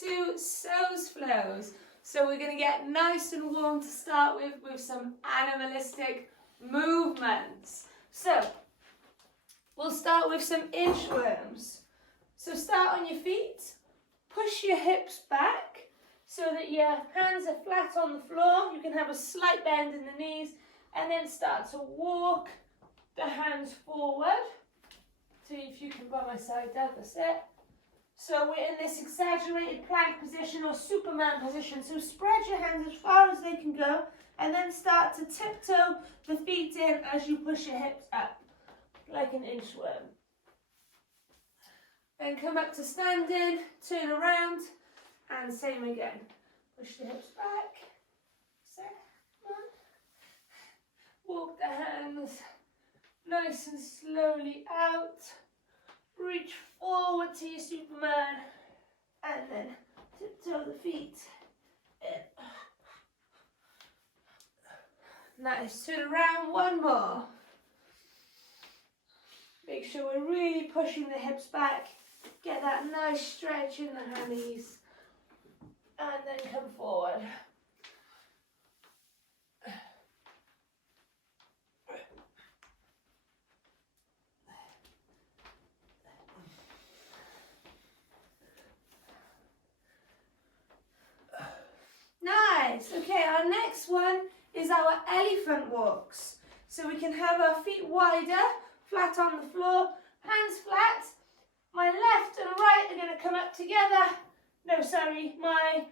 to so's flows. So we're going to get nice and warm to start with some animalistic movements. So we'll start with some inchworms. So start on your feet, push your hips back so that your hands are flat on the floor. You can have a slight bend in the knees and then start to walk the hands forward. See if you can by my side down, that's it. So we're in this exaggerated plank position or Superman position. So spread your hands as far as they can go and then start to tiptoe the feet in as you push your hips up, like an inchworm. Then come up to standing, turn around, and same again. Push the hips back, set, walk the hands nice and slowly out. Reach forward to your Superman and then tiptoe the feet in. Nice, turn around, one more. Make sure we're really pushing the hips back. Get that nice stretch in the hammies and then come forward. Nice. Okay, our next one is our elephant walks. So we can have our feet wider, flat on the floor, hands flat. My left and right are going to come up together. No, sorry, my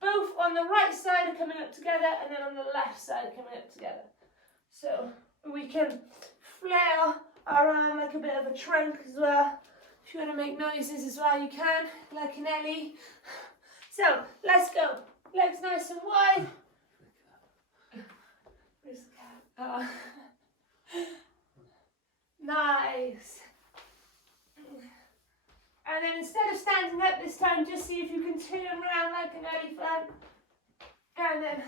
both on the right side are coming up together and then on the left side coming up together. So we can flail our arm like a bit of a trunk as well. If you want to make noises as well, you can, like an Ellie. So let's go. Legs nice and wide. Where's the cat? Oh. Nice. And then instead of standing up this time, just see if you can turn around like an elephant. And then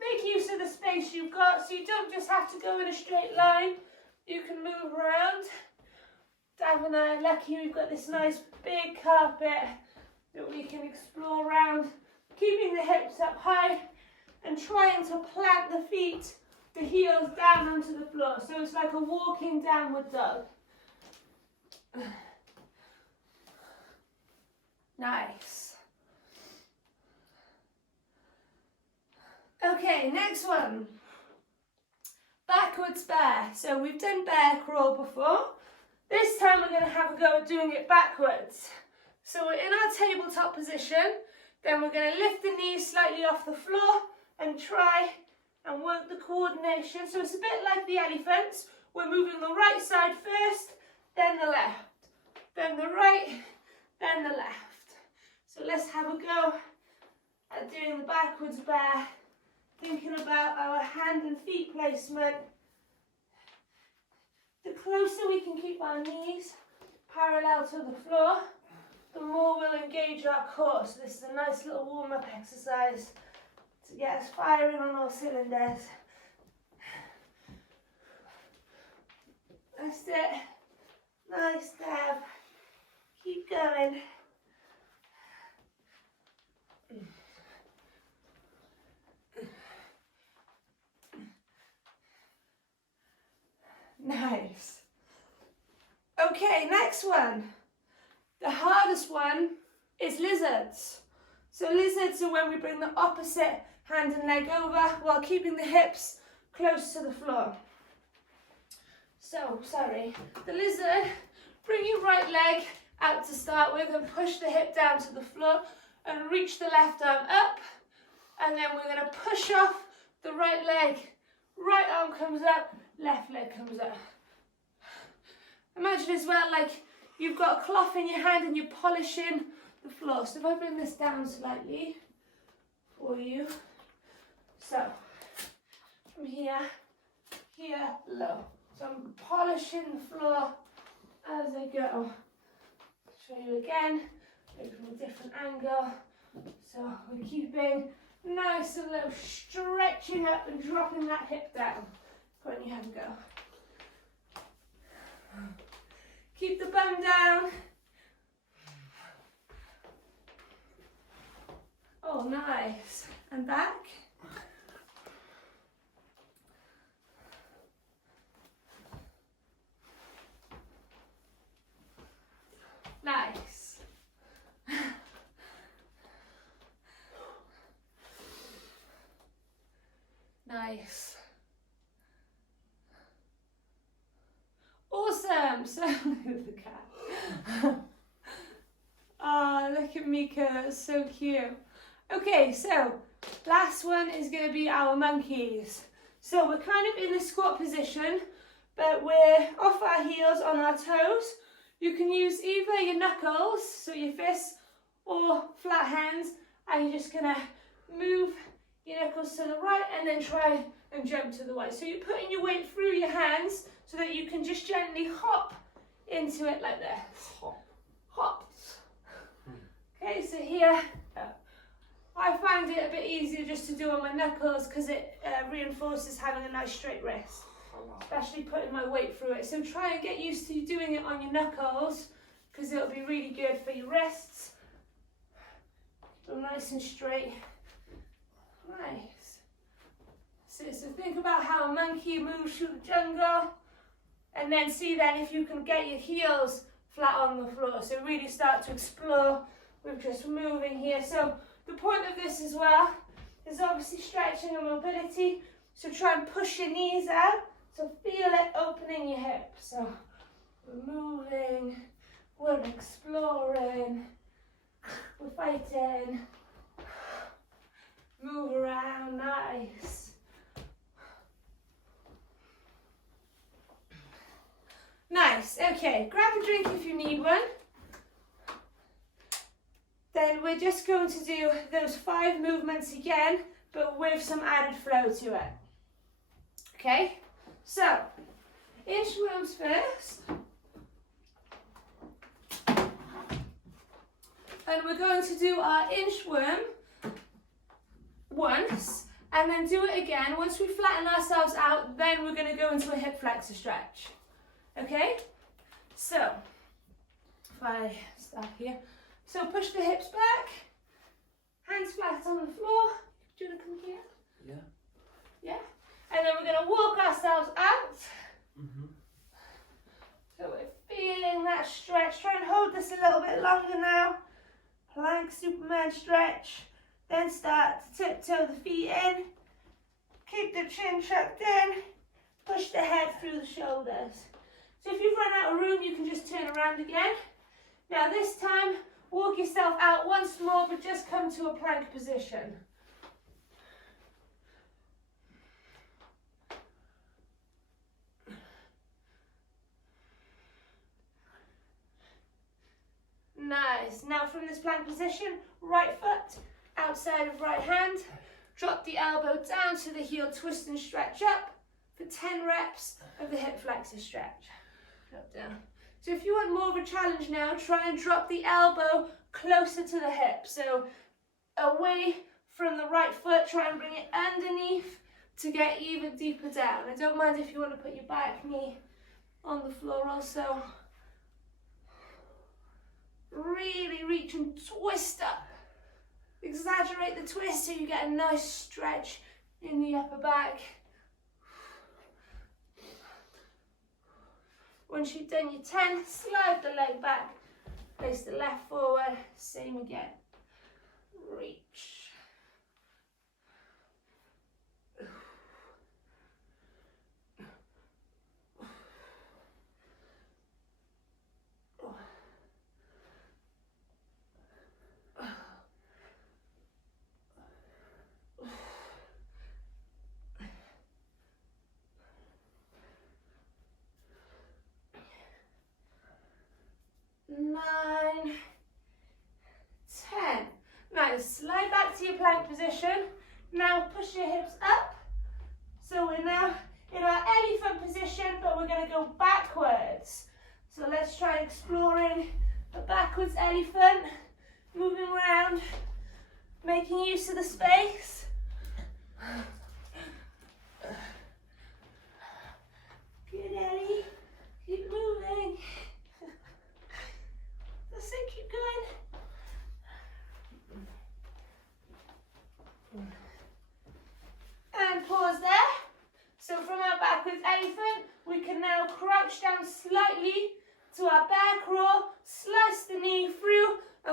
make use of the space you've got so you don't just have to go in a straight line. You can move around. Dav and I are lucky we've got this nice big carpet that we can explore around. Keeping the hips up high and trying to plant the feet, the heels down onto the floor. So it's like a walking downward dog. Nice. Okay, next one. Backwards bear. So we've done bear crawl before. This time we're going to have a go at doing it backwards. So we're in our tabletop position. Then we're going to lift the knees slightly off the floor and try and work the coordination. So it's a bit like the elephants. We're moving the right side first, then the left, then the right, then the left. So let's have a go at doing the backwards bear, thinking about our hand and feet placement. The closer we can keep our knees parallel to the floor, the more we'll engage our core. So this is a nice little warm-up exercise to get us firing on all cylinders. That's it. Nice, Deb. Keep going. Nice. Okay, next one. The hardest one is lizards. So lizards are when we bring the opposite hand and leg over while keeping the hips close to the floor. So, the lizard, bring your right leg out to start with and push the hip down to the floor and reach the left arm up. And then we're going to push off the right leg. Right arm comes up, left leg comes up. Imagine as well like you've got a cloth in your hand and you're polishing the floor. So if I bring this down slightly for you. So, from here, low. So I'm polishing the floor as I go. Show you again, maybe from a different angle. So we're keeping nice and low, stretching up and dropping that hip down. Go on, you have a go. Keep the bum down. Oh, nice. And back. Nice. Nice. Awesome. So look at the cat. Oh, look at Mika, that's so cute. Okay, so last one is going to be our monkeys. So we're kind of in the squat position, but we're off our heels on our toes. You can use either your knuckles, so your fists, or flat hands, and you're just going to move your knuckles to the right and then try and jump to the right. So you're putting your weight through your hands so that you can just gently hop into it like this. Hops. Okay, so here, I find it a bit easier just to do on my knuckles because it reinforces having a nice straight wrist, especially putting my weight through it. So try and get used to doing it on your knuckles because it'll be really good for your wrists. So nice and straight. Nice. So think about how a monkey moves through the jungle, and then see then if you can get your heels flat on the floor. So really start to explore with just moving here. So the point of this as well is obviously stretching and mobility. So try and push your knees out. So feel it opening your hips. So we're moving, we're exploring, we're fighting. Move around, nice. Nice, okay, grab a drink if you need one. Then we're just going to do those 5 movements again, but with some added flow to it. Okay, so inchworms first. And we're going to do our inchworm once, and then do it again. Once we flatten ourselves out, then we're going to go into a hip flexor stretch. Okay? So, if I start here. So push the hips back, hands flat on the floor. Do you want to come here? Yeah. Yeah? And then we're going to walk ourselves out. So we're feeling that stretch. Try and hold this a little bit longer now. Plank Superman stretch. Then start to tiptoe the feet in. Keep the chin tucked in. Push the head through the shoulders. So if you've run out of room, you can just turn around again. Now this time, walk yourself out once more, but just come to a plank position. Nice. Now from this plank position, right foot outside of right hand. Drop the elbow down so the heel twist and stretch up for 10 reps of the hip flexor stretch. Drop down. So if you want more of a challenge now, try and drop the elbow closer to the hip. So away from the right foot, try and bring it underneath to get even deeper down. I don't mind if you want to put your back knee on the floor also. Really reach and twist up. Exaggerate the twist so you get a nice stretch in the upper back. Once you've done your 10, slide the leg back, place the left forward, same again. Reach. Nine, 10. Nice. Slide back to your plank position. Now push your hips up. So we're now in our elephant position, but we're going to go backwards. So let's try exploring a backwards elephant, moving around, making use of the space. Good, Ellie. Keep moving. That's it, keep going.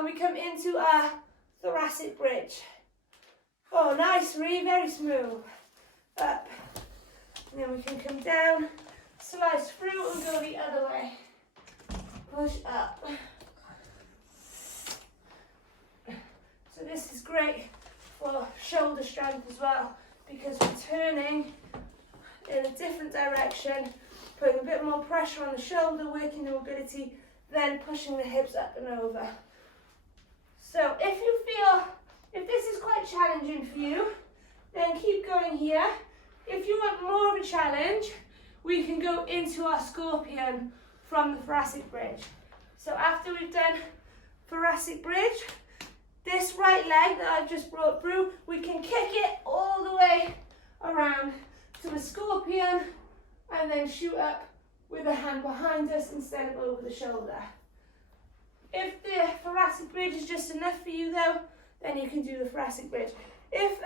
we come into our thoracic bridge. Oh, nice, really, very smooth. Up. And then we can come down, slice through and go the other way. Push up. So this is great for shoulder strength as well, because we're turning in a different direction, putting a bit more pressure on the shoulder, working the mobility, then pushing the hips up and over. So if this is quite challenging for you, then keep going here. If you want more of a challenge, we can go into our scorpion from the thoracic bridge. So after we've done thoracic bridge, this right leg that I've just brought through, we can kick it all the way around to the scorpion and then shoot up with a hand behind us instead of over the shoulder. If the thoracic bridge is just enough for you though, then you can do the thoracic bridge. If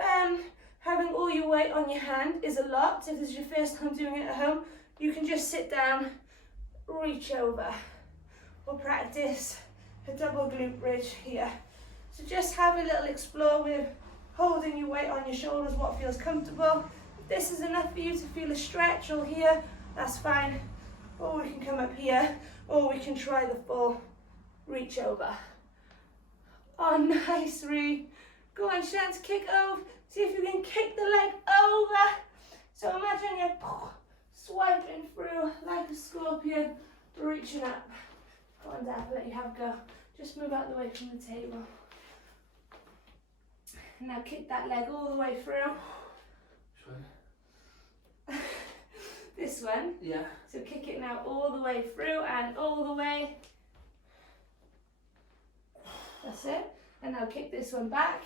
having all your weight on your hand is a lot, if this is your first time doing it at home, you can just sit down, reach over, or practice a double glute bridge here. So just have a little explore with holding your weight on your shoulders, what feels comfortable. If this is enough for you to feel a stretch or here, that's fine. Or we can come up here, or we can try the full reach over. Oh, nice, Ree. Go on, Shans, kick over. See if you can kick the leg over. So imagine you're swiping through like a scorpion, reaching up. Go on, Dad, I'll let you have a go. Just move out the way from the table. Now kick that leg all the way through. Which one? This one. Yeah. So kick it now all the way through and all the way. That's it. And now kick this one back.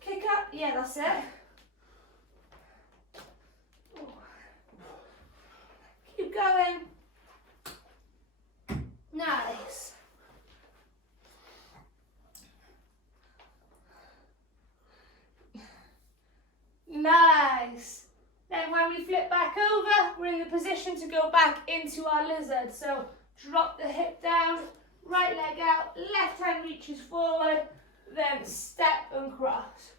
Kick up. Yeah, that's it. Ooh. Keep going. Nice. Nice. Then when we flip back over, we're in the position to go back into our lizard. So drop the hip down, right leg out, left hand reaches forward, then step and cross.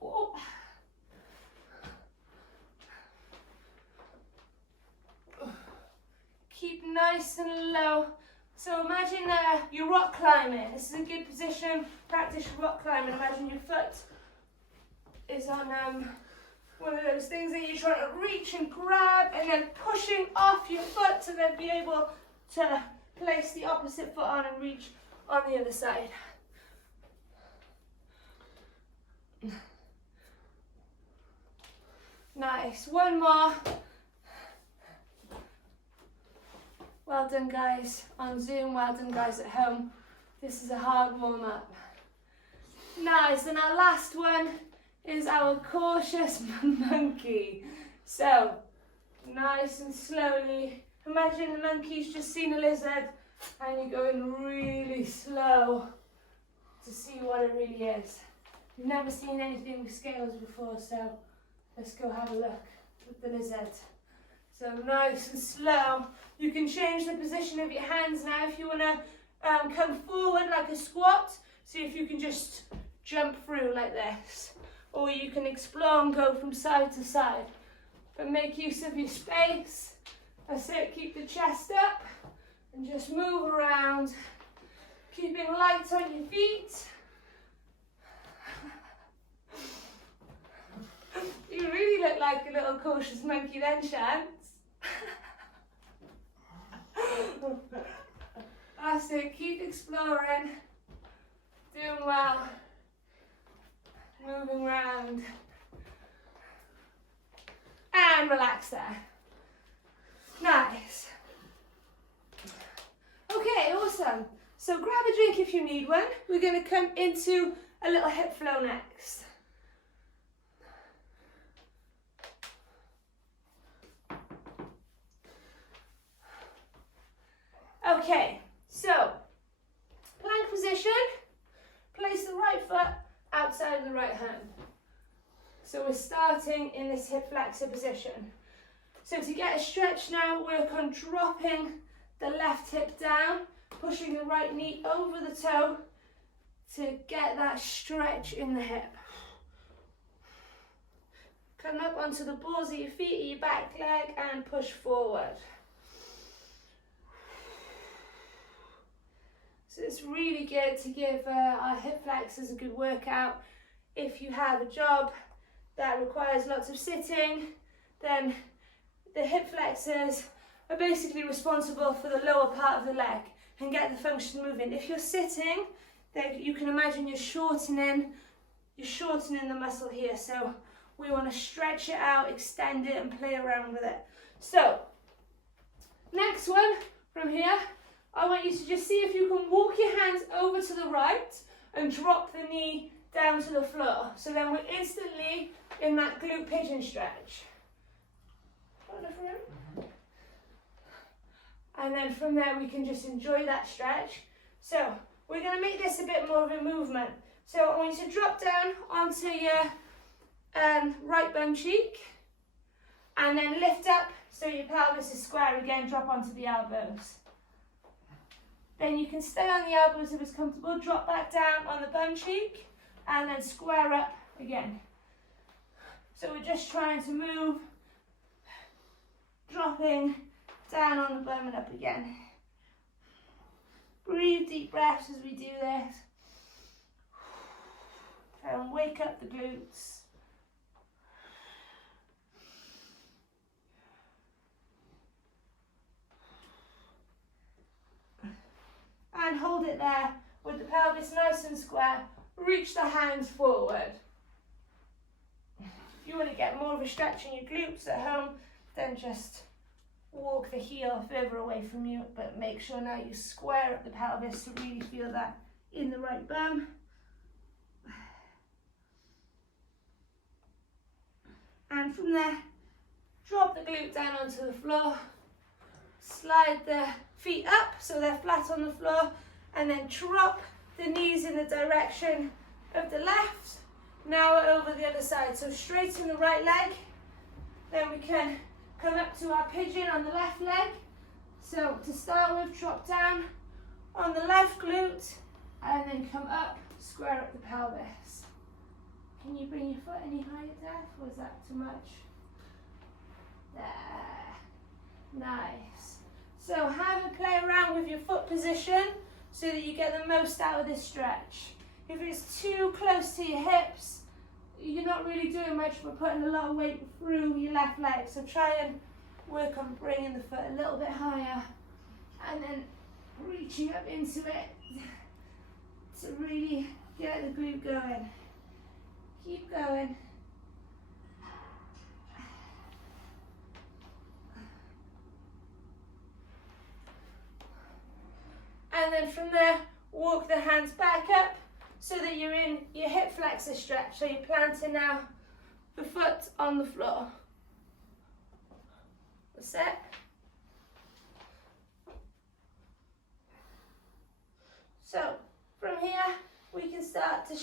Whoa. Keep nice and low. So imagine you're rock climbing. This is a good position. Practice rock climbing. Imagine your foot is on one of those things that you're trying to reach and grab, and then pushing off your foot to then be able to place the opposite foot on and reach on the other side. Nice. One more. Well done, guys on Zoom. Well done, guys at home. This is a hard warm-up. Nice. And our last one is our cautious monkey. So, nice and slowly. Imagine the monkey's just seen a lizard and you're going really slow to see what it really is. You've never seen anything with scales before, so let's go have a look with the lizard. So nice and slow. You can change the position of your hands now if you want to come forward like a squat. See if you can just jump through like this. Or you can explore and go from side to side. But make use of your space. That's it, keep the chest up and just move around. Keeping light on your feet. You really look like a little cautious monkey then, Shans. That's it, keep exploring. Doing well. Moving around. And relax there. Nice. Okay, awesome. So grab a drink if you need one. We're going to come into a little hip flow next. Okay, so plank position. Place the right foot outside of the right hand. So we're starting in this hip flexor position. So to get a stretch now, work on dropping the left hip down, pushing the right knee over the toe, to get that stretch in the hip. Come up onto the balls of your feet, your back leg, and push forward. So it's really good to give our hip flexors a good workout. If you have a job that requires lots of sitting, then the hip flexors are basically responsible for the lower part of the leg and get the function moving. If you're sitting, then you can imagine you're shortening the muscle here. So we want to stretch it out, extend it, and play around with it. So next one from here, I want you to just see if you can walk your hands over to the right and drop the knee down to the floor. So then we're instantly in that glute pigeon stretch. And then from there we can just enjoy that stretch. So we're going to make this a bit more of a movement. So I want you to drop down onto your right bum cheek and then lift up so your pelvis is square again, drop onto the elbows. Then you can stay on the elbows if it's comfortable, drop back down on the bum cheek and then square up again. So we're just trying to move, dropping down on the bum and up again. Breathe deep breaths as we do this. And wake up the glutes. And hold it there with the pelvis nice and square. Reach the hands forward. If you want to get more of a stretch in your glutes at home, then just walk the heel further away from you, but make sure now you square up the pelvis to really feel that in the right bum. And from there, drop the glute down onto the floor. Slide the feet up so they're flat on the floor, and then drop the knees in the direction of the left. Now over the other side, so straighten the right leg. Then we can come up to our pigeon on the left leg. So to start with, drop down on the left glute and then come up, square up the pelvis. Can you bring your foot any higher, Dad, or is that too much? There. Nice. So have a play around with your foot position so that you get the most out of this stretch. If it's too close to your hips, you're not really doing much but putting a lot of weight through your left leg. So try and work on bringing the foot a little bit higher and then reaching up into it to really get the glute going. Keep going. And then from there, walk the hands back up so that you're in your hip flexor stretch. So you're planting now the foot on the floor. That's it. So from here, we can start to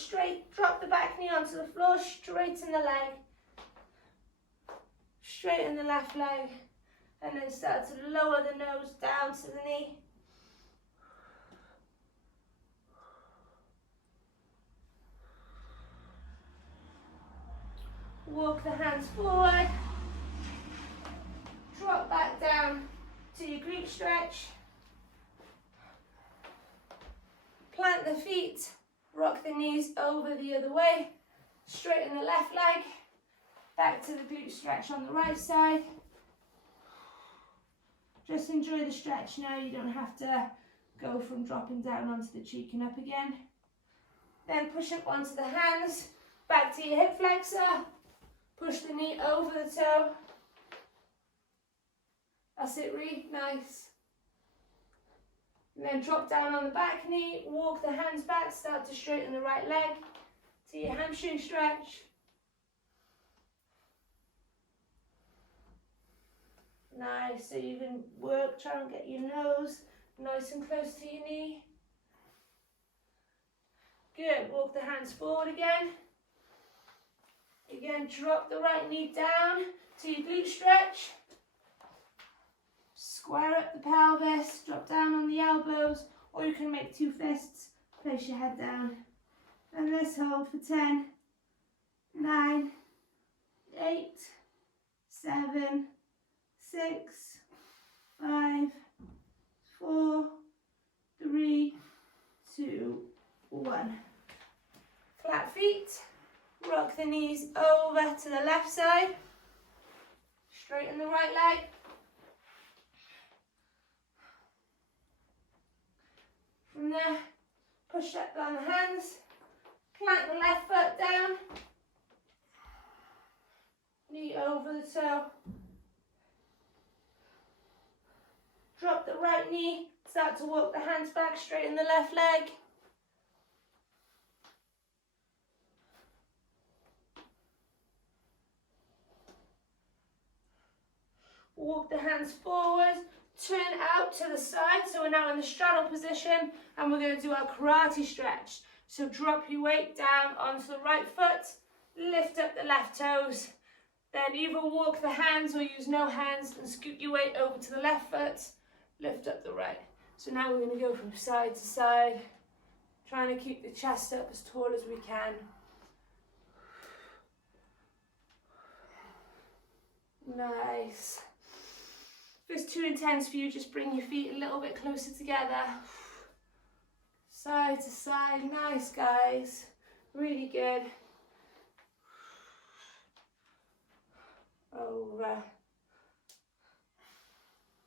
drop the back knee onto the floor, straighten the leg, straighten the left leg, and then start to lower the nose down to the knee. Walk the hands forward, drop back down to your glute stretch, plant the feet, rock the knees over the other way, straighten the left leg, back to the glute stretch on the right side. Just enjoy the stretch now, you don't have to go from dropping down onto the cheek and up again. Then push up onto the hands, back to your hip flexor, push the knee over the toe. That's it, really nice. And then drop down on the back knee, walk the hands back, start to straighten the right leg to your hamstring stretch. Nice, so you can try and get your nose nice and close to your knee. Good, walk the hands forward again. Again, drop the right knee down to your glute stretch. Square up the pelvis, drop down on the elbows, or you can make two fists, place your head down And let's hold for 10, 9, 8, 7, 6, 5, 4, 3, 2, 1. Flat feet. Rock the knees over to the left side. Straighten the right leg. From there, push up on the hands. Plant the left foot down. Knee over the toe. Drop the right knee. Start to walk the hands back. Straighten the left leg. Walk the hands forward, turn out to the side, so we're now in the straddle position, and we're going to do our karate stretch. So drop your weight down onto the right foot, lift up the left toes, then either walk the hands or use no hands and scoot your weight over to the left foot, lift up the right. So now we're going to go from side to side, trying to keep the chest up as tall as we can. Nice. If it's too intense for you, just bring your feet a little bit closer together. Side to side. Nice, guys. Really good. Over.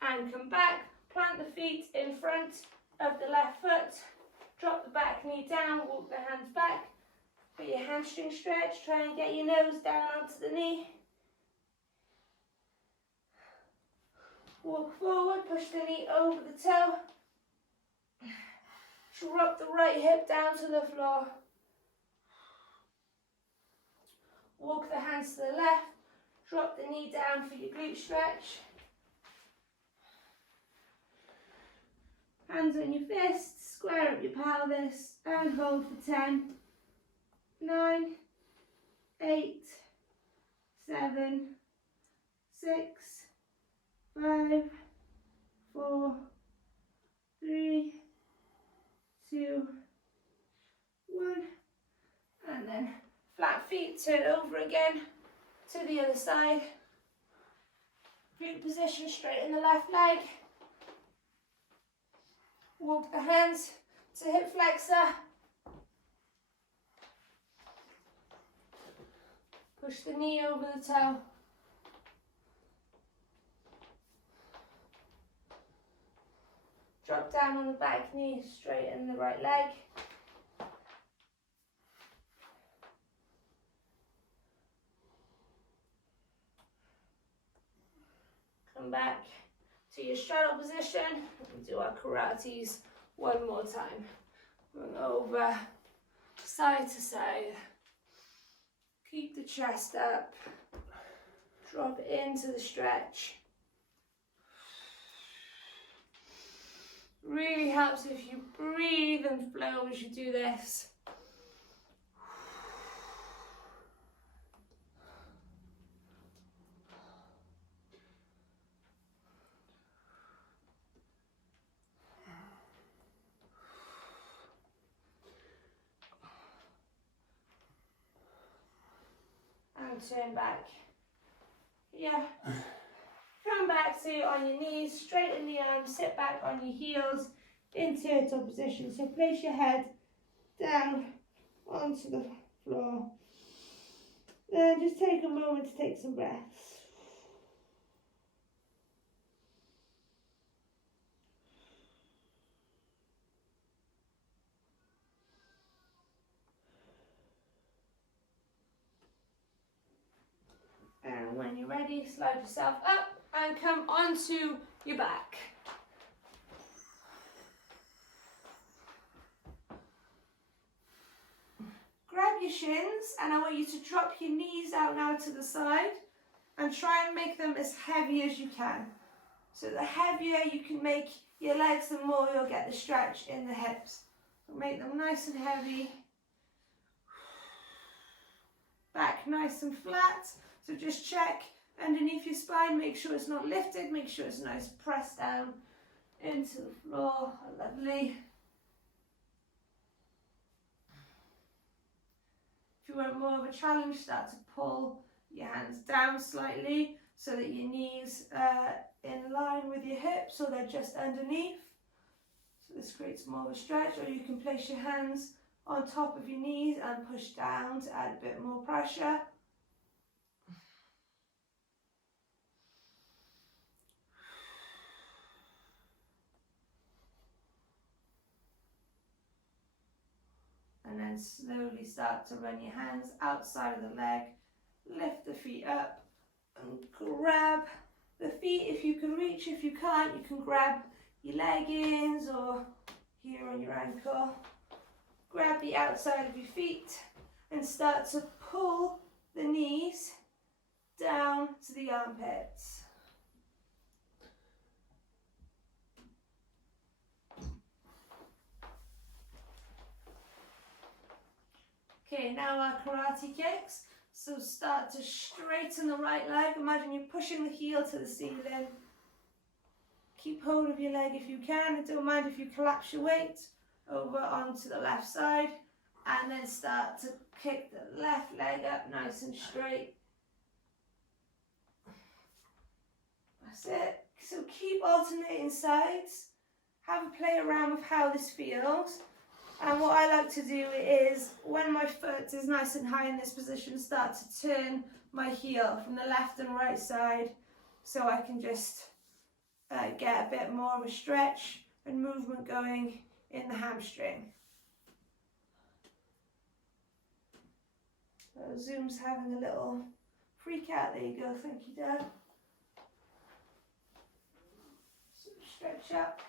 And come back. Plant the feet in front of the left foot. Drop the back knee down. Walk the hands back. Get your hamstring stretch. Try and get your nose down onto the knee. Walk forward, push the knee over the toe. Drop the right hip down to the floor. Walk the hands to the left. Drop the knee down for your glute stretch. Hands on your fists, square up your pelvis and hold for 10, 9, 8, 7, 6, 5, 4, 3, 2, 1, and then flat feet, turn over again to the other side. Glute position, straighten the left leg. Walk the hands to hip flexor. Push the knee over the toe. Drop down on the back knee, straighten the right leg. Come back to your straddle position. We'll do our karates one more time. Going over, side to side. Keep the chest up. Drop into the stretch. Really helps if you breathe and flow as you do this. And turn back. Yeah. Come back to on your knees, straighten the arms, sit back on your heels in turtle position. So place your head down onto the floor. Then just take a moment to take some breaths. And when you're ready, slide yourself up and come onto your back. Grab your shins and I want you to drop your knees out now to the side and try and make them as heavy as you can. So the heavier you can make your legs, the more you'll get the stretch in the hips. So make them nice and heavy. Back nice and flat. So just check underneath your spine, make sure it's not lifted, make sure it's nice, press down into the floor. Lovely. you want more of a challenge, start to pull your hands down slightly so that your knees are in line with your hips, so they're just underneath. So this creates more of a stretch, or you can place your hands on top of your knees and push down to add a bit more pressure. And then slowly start to run your hands outside of the leg, lift the feet up and grab the feet if you can reach. If you can't, you can grab your leggings or here on your ankle. Grab the outside of your feet and start to pull the knees down to the armpits. Okay, now our karate kicks. So start to straighten the right leg. Imagine you're pushing the heel to the ceiling. Keep hold of your leg if you can. And don't mind if you collapse your weight over onto the left side. And then start to kick the left leg up nice and straight. That's it. So keep alternating sides. Have a play around with how this feels. And what I like to do is, when my foot is nice and high in this position, start to turn my heel from the left and right side so I can just get a bit more of a stretch and movement going in the hamstring. Zoom's having a little freak out. There you go. Thank you, Dad. So stretch up.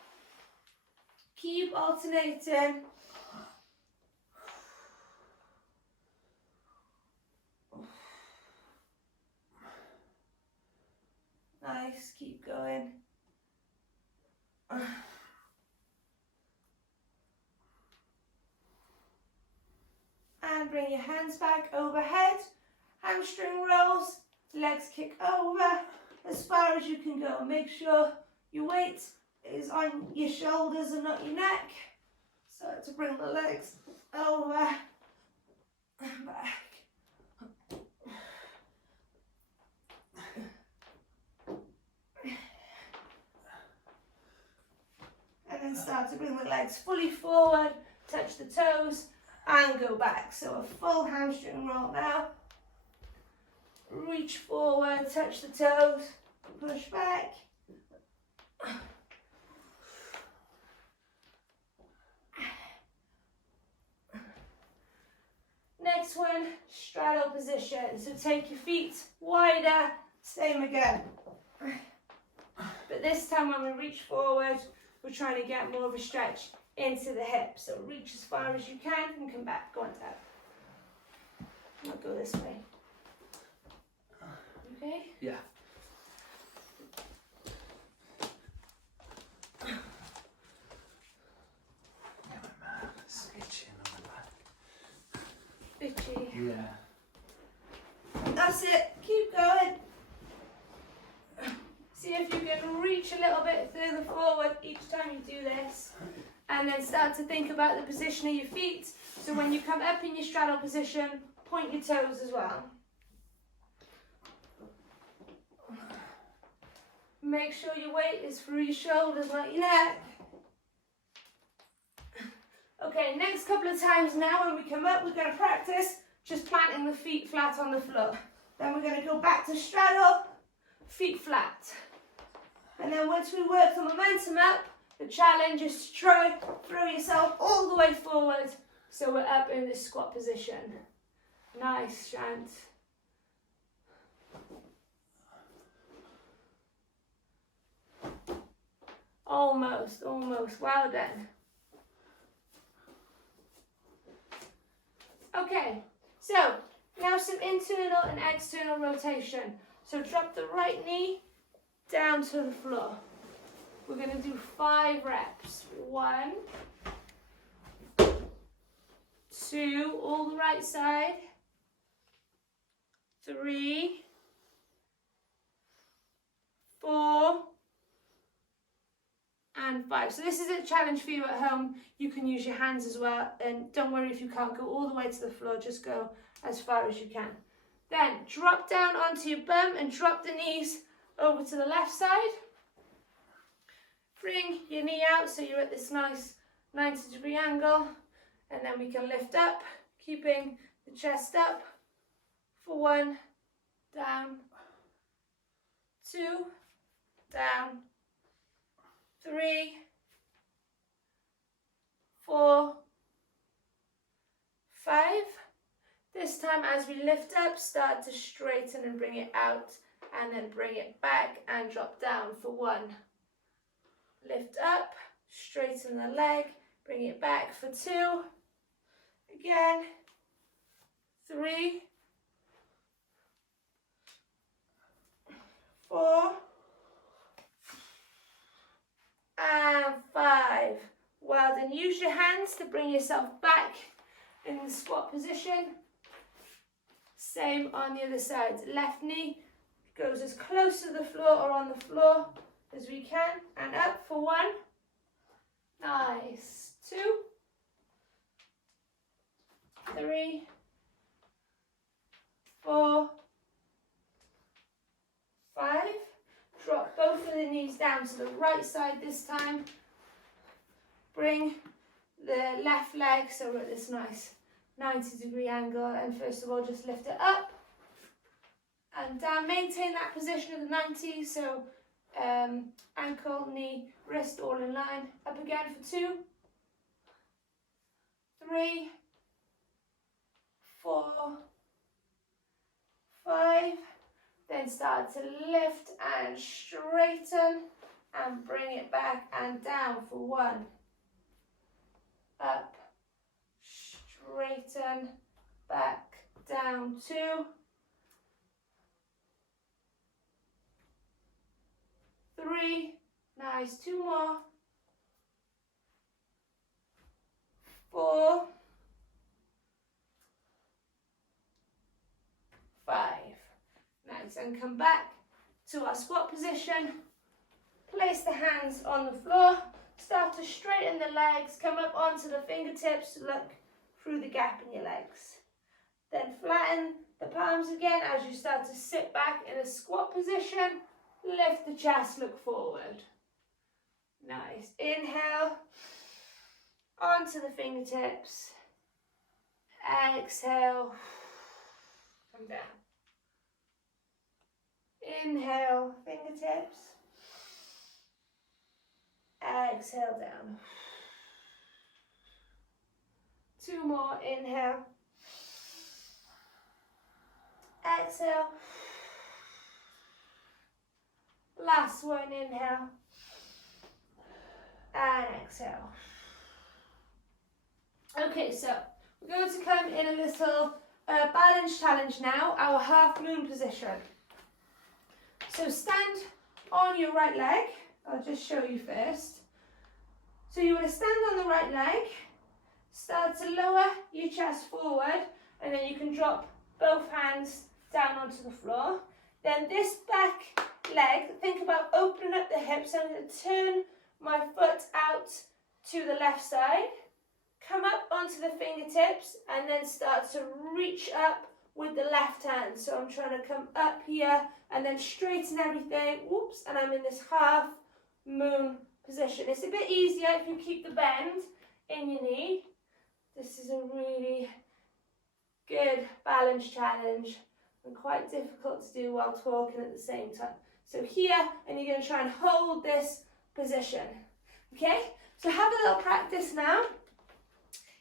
Keep alternating. Nice, keep going. And bring your hands back overhead. Hamstring rolls, legs kick over as far as you can go. Make sure your weight is on your shoulders and not your neck. Start to bring the legs over and back. And then start to bring the legs fully forward, touch the toes, and go back. So a full hamstring roll now. Reach forward, touch the toes, push back. Next one, straddle position. So take your feet wider, same again. But this time when we reach forward, we're trying to get more of a stretch into the hips. So reach as far as you can and come back. Go on, Dad. I'll go this way. Okay? Yeah. Yeah, my man, it's itching on my back. Itchy. Yeah. That's it. Keep going. See if you can reach a little bit further forward each time you do this. And then start to think about the position of your feet. So when you come up in your straddle position, point your toes as well. Make sure your weight is through your shoulders, not your neck. Okay, next couple of times now when we come up, we're going to practice just planting the feet flat on the floor. Then we're going to go back to straddle, feet flat. And then once we work the momentum up, the challenge is to try throw yourself all the way forward so we're up in this squat position. Nice, Shant. Almost, almost. Well done. Okay, so now some internal and external rotation. So drop the right knee down to the floor. We're going to do 5 reps. 1, 2, all the right side. 3, 4, and 5. So this is a challenge for you at home. You can use your hands as well, and don't worry if you can't go all the way to the floor, just go as far as you can. Then drop down onto your bum and drop the knees over to the left side. Bring your knee out so you're at this nice 90-degree angle, and then we can lift up, keeping the chest up for 1, down, 2, down, 3, 4, 5. This time as we lift up, start to straighten and bring it out, and then bring it back and drop down for 1. Lift up, straighten the leg, bring it back for 2. Again, 3, 4, and 5. Well done. Use your hands to bring yourself back in the squat position. Same on the other side. Left knee goes as close to the floor or on the floor as we can, and up for 1. Nice. 2, 3, 4, 5. Drop both of the knees down to the right side this time. Bring the left leg so we're at this nice 90-degree angle, and first of all just lift it up and down. Maintain that position of the 90, so ankle, knee, wrist all in line. Up again for 2, 3, 4, 5. Then start to lift and straighten and bring it back and down for 1. Up, straighten, back, down, 2. 3, nice, 2 more. 4, 5. Nice, and come back to our squat position. Place the hands on the floor. Start to straighten the legs. Come up onto the fingertips. Look through the gap in your legs. Then flatten the palms again as you start to sit back in a squat position. Lift the chest, look forward. Nice. Inhale onto the fingertips. Exhale. Come down. Inhale, fingertips. Exhale down. 2 more, inhale. Exhale. Last one, inhale. And exhale. Okay, so we're going to come in a little balance challenge now, our half moon position. So stand on your right leg. I'll just show you first. So you want to stand on the right leg, start to lower your chest forward, and then you can drop both hands down onto the floor. Then this back leg, think about opening up the hips. I'm going to turn my foot out to the left side, come up onto the fingertips, and then start to reach up with the left hand. So I'm trying to come up here and then straighten everything. Oops, and I'm in this half moon position. It's a bit easier if you keep the bend in your knee. This is a really good balance challenge and quite difficult to do while talking at the same time. So here, and you're going to try and hold this position. Okay, so have a little practice now.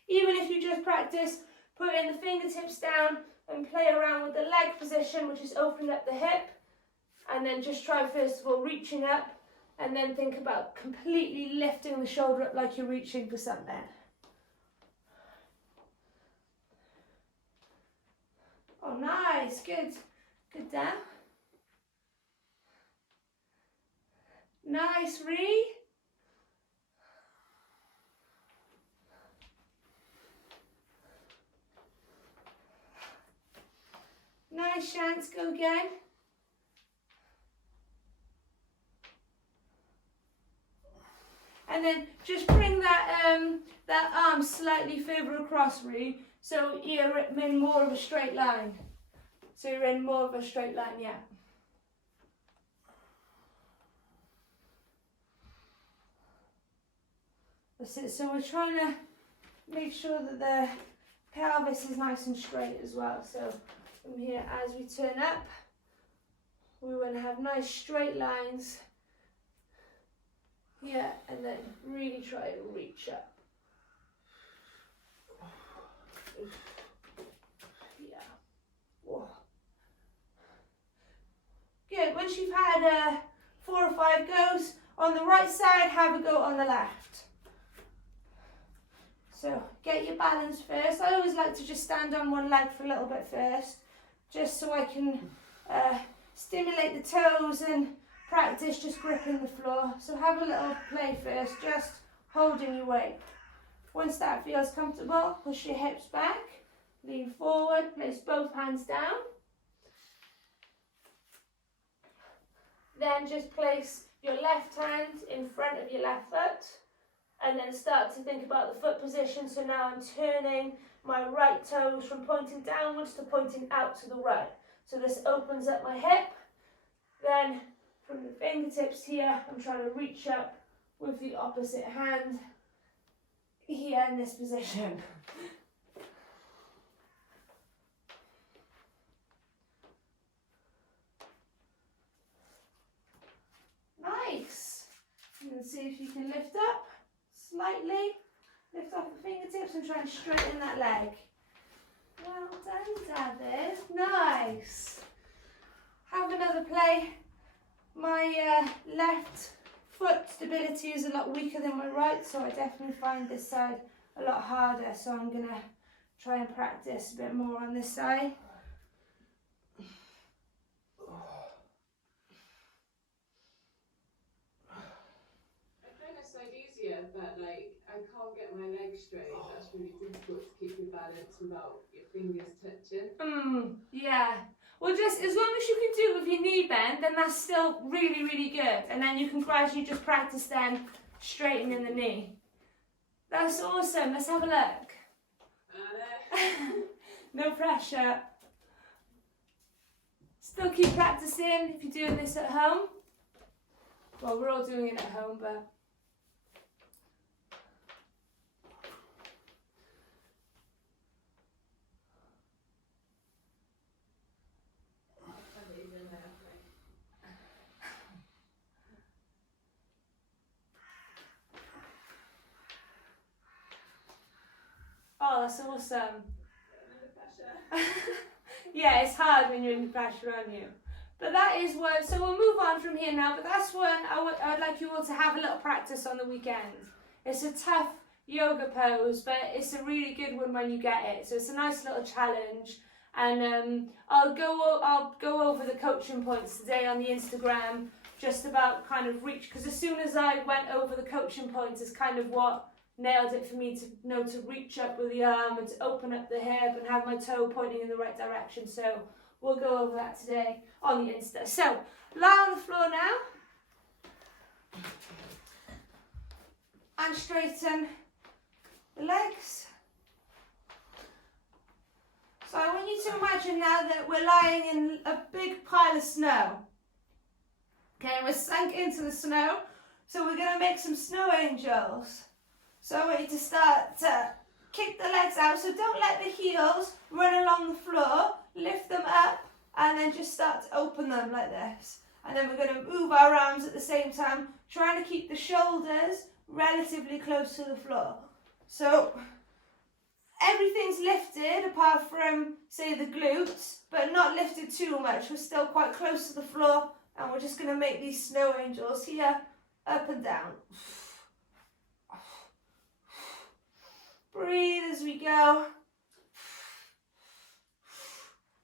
Even if you just practice putting the fingertips down and play around with the leg position, which is opening up the hip, and then just try first of all reaching up, and then think about completely lifting the shoulder up like you're reaching for something. Oh, nice, good, good down. Nice, Ree. Nice, Chance, go again. And then just bring that arm slightly further across, really. So you're in more of a straight line. So you're in more of a straight line, yeah. That's it. So we're trying to make sure that the pelvis is nice and straight as well. So from here, as we turn up, we want to have nice straight lines here, and then really try and reach up. Yeah. Whoa. Good. Once you've had 4 or 5 goes on the right side, have a go on the left. So get your balance first. I always like to just stand on one leg for a little bit first, just so I can stimulate the toes and practice just gripping the floor. So have a little play first, just holding your weight. Once that feels comfortable, push your hips back, lean forward, place both hands down. Then just place your left hand in front of your left foot, and then start to think about the foot position. So now I'm turning my right toes from pointing downwards to pointing out to the right. So this opens up my hip. Then from the fingertips here, I'm trying to reach up with the opposite hand here in this position. Nice. And see if you can lift up slightly. Lift off the fingertips and try and straighten that leg. Well done, David. Nice. Have another play. My left foot stability is a lot weaker than my right, so I definitely find this side a lot harder. So I'm going to try and practice a bit more on this side. But like I can't get my legs straight. That's really difficult to keep your balance without your fingers touching. Yeah. Well, just as long as you can do it with your knee bend, then that's still really, really good. And then you can gradually just practice then straightening the knee. That's awesome. Let's have a look. No pressure. Still keep practicing if you're doing this at home. Well, we're all doing it at home, but oh, that's awesome. Yeah, it's hard when you're in the pressure on you. But that is one, so we'll move on from here now, but that's one I would like you all to have a little practice on the weekend. It's a tough yoga pose, but it's a really good one when you get it. So it's a nice little challenge. And I'll go over the coaching points today on the Instagram, just about kind of reach, because as soon as I went over the coaching points is kind of what nailed it for me to know to reach up with the arm and to open up the hip and have my toe pointing in the right direction. So we'll go over that today on the Insta. So lie on the floor now and straighten the legs. So I want you to imagine now that we're lying in a big pile of snow. Okay, we're sunk into the snow. So we're going to make some snow angels. So I want you to start to kick the legs out. So don't let the heels run along the floor. Lift them up and then just start to open them like this. And then we're going to move our arms at the same time, trying to keep the shoulders relatively close to the floor. So everything's lifted apart from, say, the glutes, but not lifted too much. We're still quite close to the floor, and we're just going to make these snow angels here, up and down. Breathe as we go.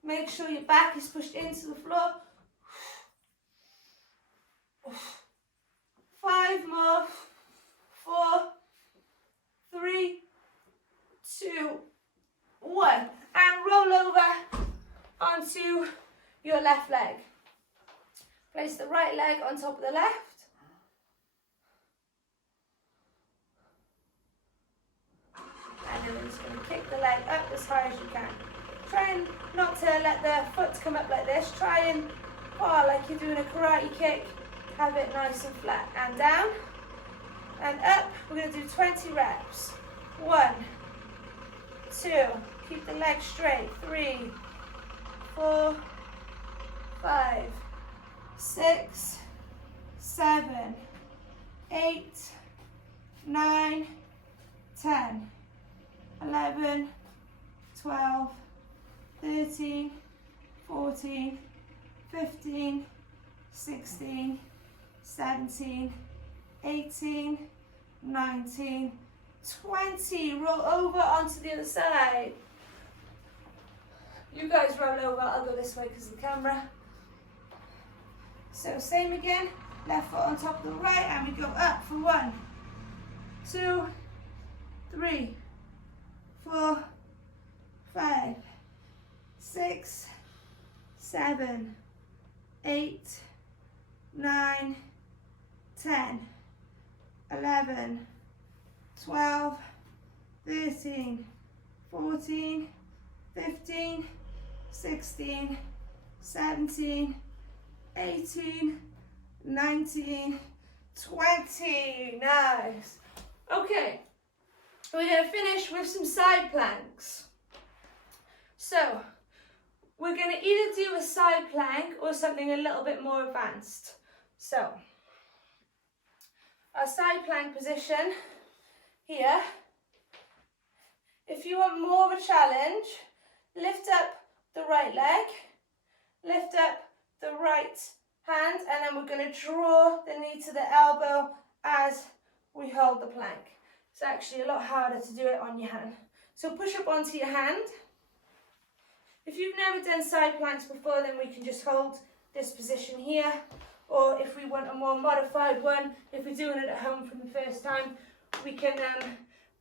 Make sure your back is pushed into the floor. 5 more. 4, 3, 2, 1. And roll over onto your left leg. Place the right leg on top of the left. And then we're just going to kick the leg up as high as you can. Try and not to let the foot come up like this. Try and fall like you're doing a karate kick. Have it nice and flat. And down and up. We're going to do 20 reps. 1, 2, keep the leg straight. 3, 4, 5, 6, 7, 8, 9, 10, 11, 12, 13, 14, 15, 16, 17, 18, 19, 20. Roll over onto the other side. You guys roll over, I'll go this way because of the camera. So same again, left foot on top of the right, and we go up for 1, 2, 3, 4, 5, 6, 7, 8, 9, 10, 11, 12, 13, 14, 15, 16, 17, 18, 19, 20. Nice. Okay, we're going to finish with some side planks. So, we're going to either do a side plank or something a little bit more advanced. So, our side plank position here. If you want more of a challenge, lift up the right leg, lift up the right hand, and then we're going to draw the knee to the elbow as we hold the plank. It's actually a lot harder to do it on your hand. So push up onto your hand. If you've never done side planks before, then we can just hold this position here. Or if we want a more modified one, if we're doing it at home for the first time, we can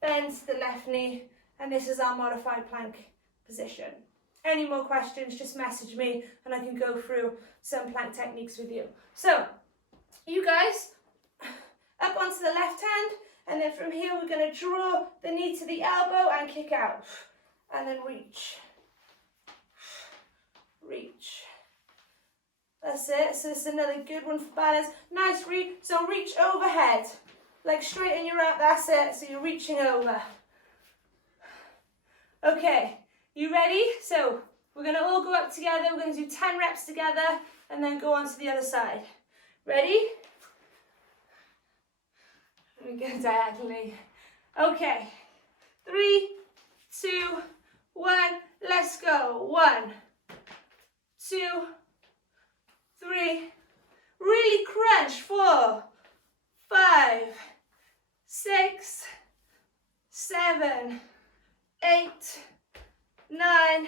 bend the left knee, and this is our modified plank position. Any more questions, just message me and I can go through some plank techniques with you. So, you guys, up onto the left hand, and then from here we're going to draw the knee to the elbow and kick out. And then reach. Reach. That's it. So this is another good one for balance. Nice reach. So reach overhead. Like straighten your arm. That's it. So you're reaching over. Okay. You ready? So we're going to all go up together. We're going to do 10 reps together and then go on to the other side. Ready? Let me go diagonally. Okay. 3, 2, 1. Let's go. 1, 2, 3. Really crunch. 4, 5, 6, 7, 8, 9,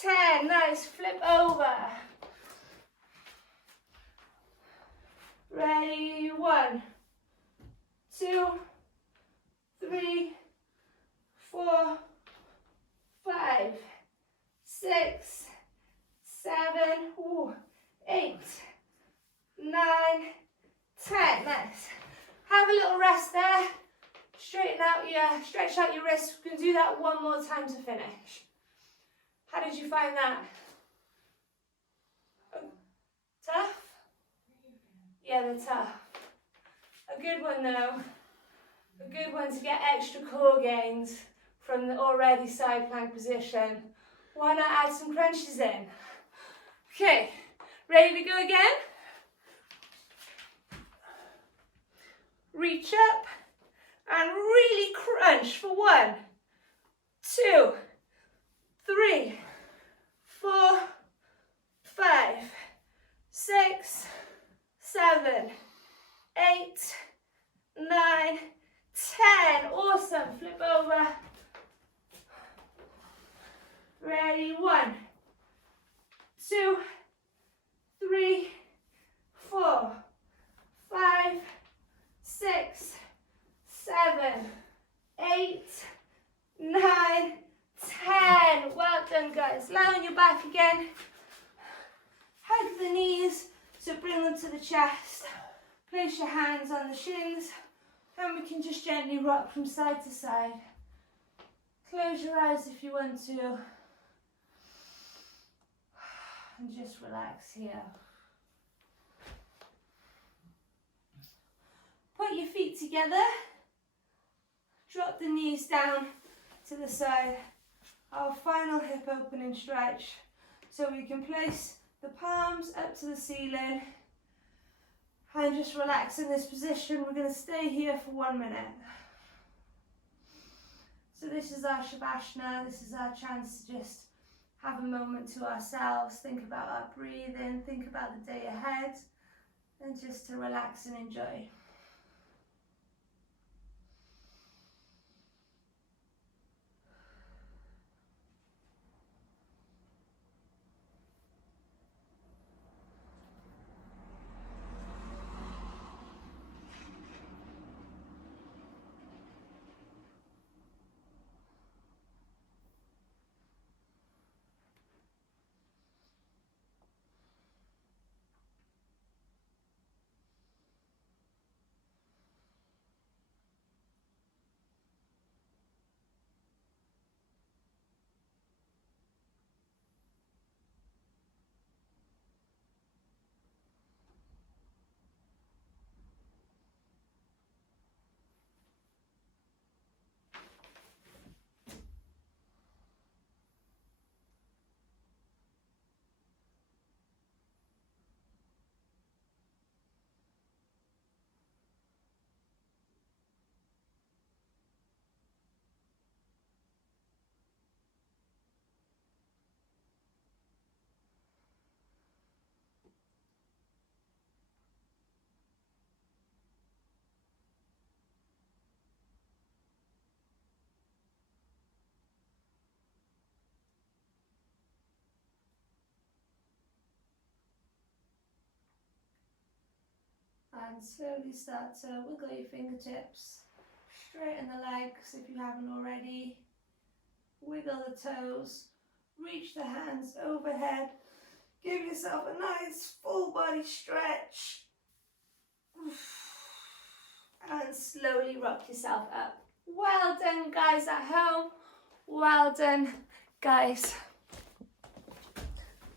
10. Nice. Flip over. Ready? 1, 2, 3, 4, 5, 6, 7, 8, 9, 10. Nice. Have a little rest there. Straighten out your, stretch out your wrists. We can do that one more time to finish. How did you find that? Tough? Yeah, they're tough. A good one though. A good one to get extra core gains from the already side plank position. Why not add some crunches in? Okay, ready to go again? Reach up and really crunch for 1, 2, 3, 4, 5, 6, 7, 8, 9, 10. Awesome. Flip over. Ready? 1, 2, 3, 4, 5, 6, 7, 8, 9, 10. Well done, guys. Lie on your back again. Hug the knees to bring them to the chest. Place your hands on the shins, and we can just gently rock from side to side. Close your eyes if you want to. And just relax here. Put your feet together. Drop the knees down to the side. Our final hip opening stretch. So we can place the palms up to the ceiling. And just relax in this position. We're going to stay here for 1 minute. So this is our Shavasana. This is our chance to just have a moment to ourselves, think about our breathing, think about the day ahead, and just to relax and enjoy. And slowly start to wiggle your fingertips, straighten the legs if you haven't already, wiggle the toes, reach the hands overhead, give yourself a nice full body stretch, and slowly rock yourself up. Well done guys at home, well done guys